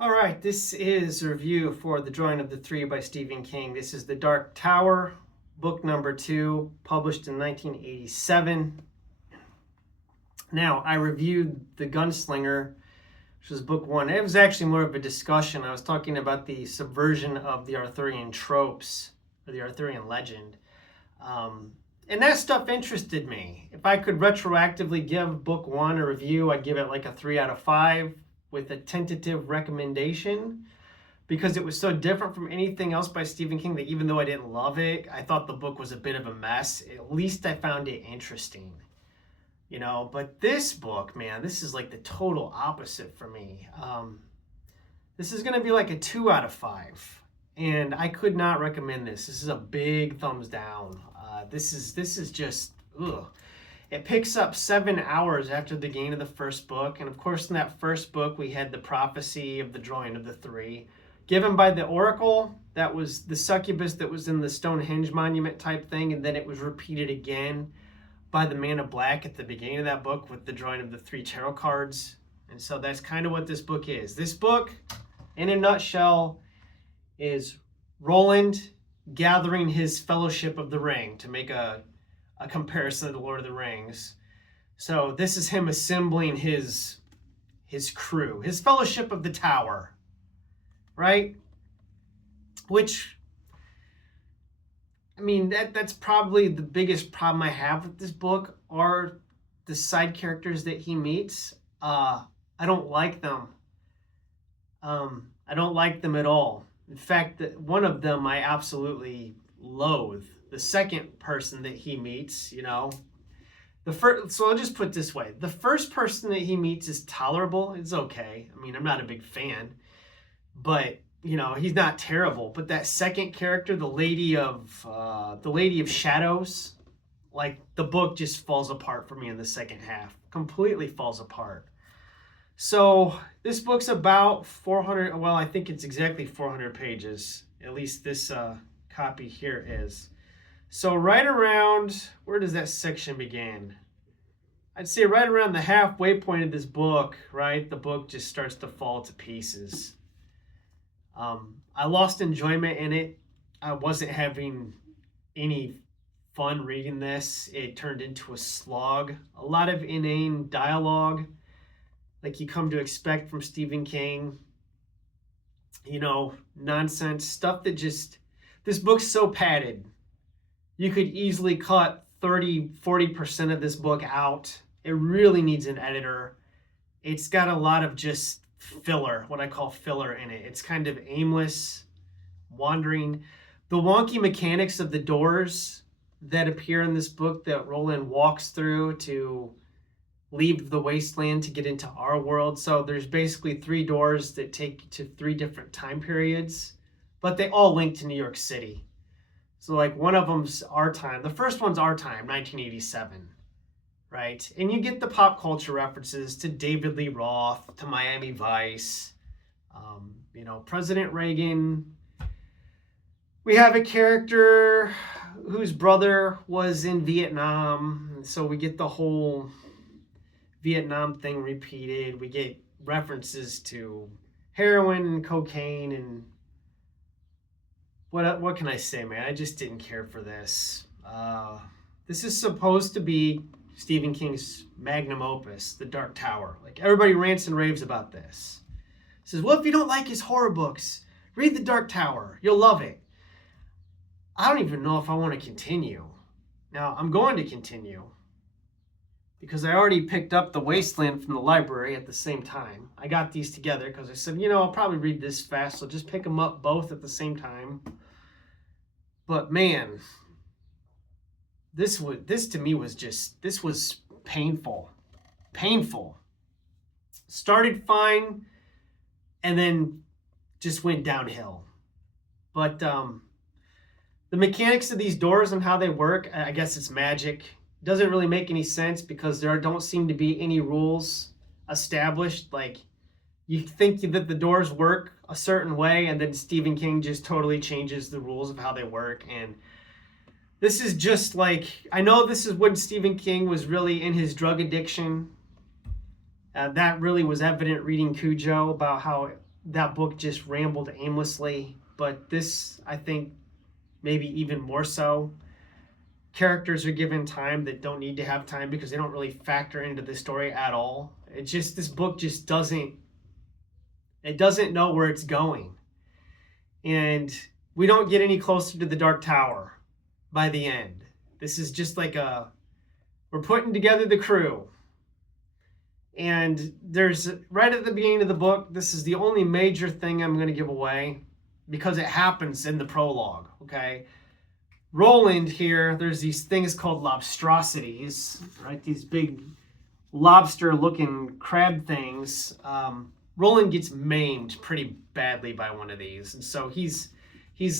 All right, this is a review for The Drawing of the Three by Stephen King. This is The Dark Tower, book number 2, published in 1987. Now, I reviewed The Gunslinger, which was book 1. It was actually more of a discussion. I was talking about the subversion of the Arthurian tropes, or the Arthurian legend. And that stuff interested me. If I could retroactively give book 1 a review, I'd give it like a 3 out of 5. With a tentative recommendation, because it was so different from anything else by Stephen King that even though I didn't love it, I thought the book was a bit of a mess. At least I found it interesting, but this book, man, this is like the total opposite for me. This is going to be like a 2 out of 5, and I could not recommend this. This is a big thumbs down. This is just ugh. It picks up 7 hours after the gain of the first book. And of course, in that first book, we had the prophecy of the drawing of the three given by the oracle. That was the succubus that was in the Stonehenge monument type thing. And then it was repeated again by the Man of Black at the beginning of that book with the drawing of the 3 tarot cards. And so that's kind of what this book is. This book, in a nutshell, is Roland gathering his Fellowship of the Ring to make a comparison to the Lord of the Rings. So this is him assembling his crew, his Fellowship of the Tower, right? Which, I mean, that's probably the biggest problem I have with this book are the side characters that he meets. I don't like them. I don't like them at all. In fact, one of them I absolutely loathe. The second person that he meets, the first. So I'll just put it this way: the first person that he meets is tolerable. It's okay. I mean, I'm not a big fan, but he's not terrible. But that second character, the Lady of Shadows, like the book just falls apart for me in the second half. Completely falls apart. So this book's about 400. Well, I think it's exactly 400 pages. At least this copy here is. So right around, where does that section begin? I'd say right around the halfway point of this book, right? The book just starts to fall to pieces. I lost enjoyment in it. I wasn't having any fun reading this. It turned into a slog. A lot of inane dialogue, like you come to expect from Stephen King. Nonsense, stuff that just, this book's so padded. You could easily cut 30-40% of this book out. It really needs an editor. It's got a lot of just filler, what I call filler in it. It's kind of aimless, wandering. The wonky mechanics of the doors that appear in this book that Roland walks through to leave the wasteland to get into our world. So there's basically 3 doors that take you to 3 different time periods, but they all link to New York City. So like one of them's our time. The first one's our time, 1987, right? And you get the pop culture references to David Lee Roth, to Miami Vice, President Reagan. We have a character whose brother was in Vietnam. So we get the whole Vietnam thing repeated. We get references to heroin and cocaine and what can I say, man? I just didn't care for this. This is supposed to be Stephen King's magnum opus, The Dark Tower. Like everybody rants and raves about this. Says, well, if you don't like his horror books, read The Dark Tower. You'll love it. I don't even know if I want to continue. Now, I'm going to continue because I already picked up The Wasteland from the library at the same time. I got these together because I said, I'll probably read this fast, so just pick them up both at the same time. But man, this to me was painful. Painful. Started fine and then just went downhill. But the mechanics of these doors and how they work, I guess it's magic. Doesn't really make any sense because there don't seem to be any rules established. Like you think that the doors work a certain way and then Stephen King just totally changes the rules of how they work. And this is just like, I know this is when Stephen King was really in his drug addiction. That really was evident reading Cujo about how that book just rambled aimlessly, but this, I think, maybe even more so. Characters are given time that don't need to have time because they don't really factor into the story at all. This book just doesn't know where it's going. And we don't get any closer to the Dark Tower by the end. This is just like we're putting together the crew. And there's, right at the beginning of the book, this is the only major thing I'm going to give away because it happens in the prologue, okay? Roland here, there's these things called lobstrosities, right? These big lobster-looking crab things. Roland gets maimed pretty badly by one of these, and so he's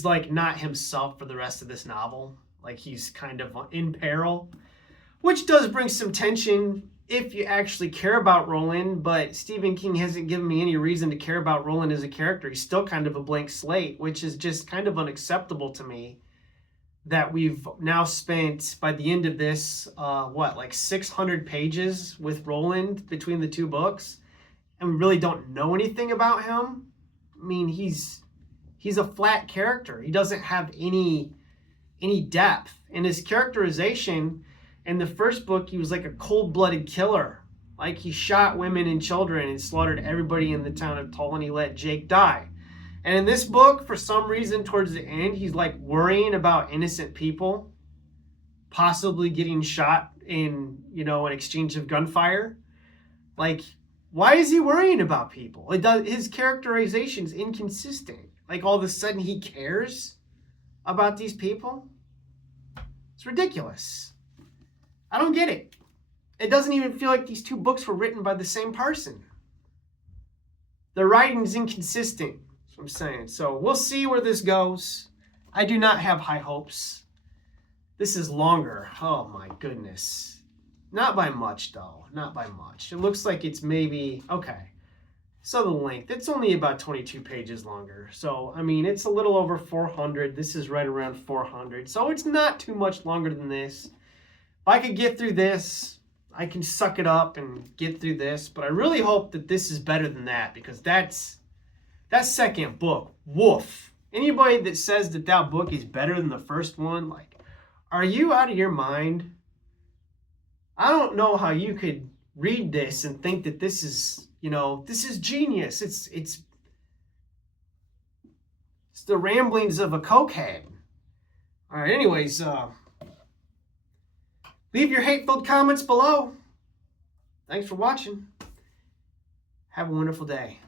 like not himself for the rest of this novel. Like he's kind of in peril, which does bring some tension if you actually care about Roland, but Stephen King hasn't given me any reason to care about Roland as a character. He's still kind of a blank slate, which is just kind of unacceptable to me. That we've now spent, by the end of this, like 600 pages with Roland between the two books, and we really don't know anything about him. I mean, he's a flat character. He doesn't have any depth. And his characterization, in the first book, he was like a cold-blooded killer. Like he shot women and children and slaughtered everybody in the town of Tull, and he let Jake die. And in this book, for some reason, towards the end, he's like worrying about innocent people possibly getting shot in, an exchange of gunfire. Like, why is he worrying about people? His characterization's inconsistent. Like, all of a sudden he cares about these people? It's ridiculous. I don't get it. It doesn't even feel like these two books were written by the same person. The writing's inconsistent. I'm saying. So we'll see where this goes. I do not have high hopes. This is longer. Oh my goodness. Not by much though. Not by much. It looks like it's maybe, okay. So the length, it's only about 22 pages longer. So, I mean, it's a little over 400. This is right around 400. So it's not too much longer than this. If I could get through this, I can suck it up and get through this. But I really hope that this is better than that, because that second book, woof. Anybody that says that book is better than the first one, like, are you out of your mind? I don't know how you could read this and think that this is, this is genius. It's the ramblings of a cokehead. All right, anyways, leave your hate-filled comments below. Thanks for watching. Have a wonderful day.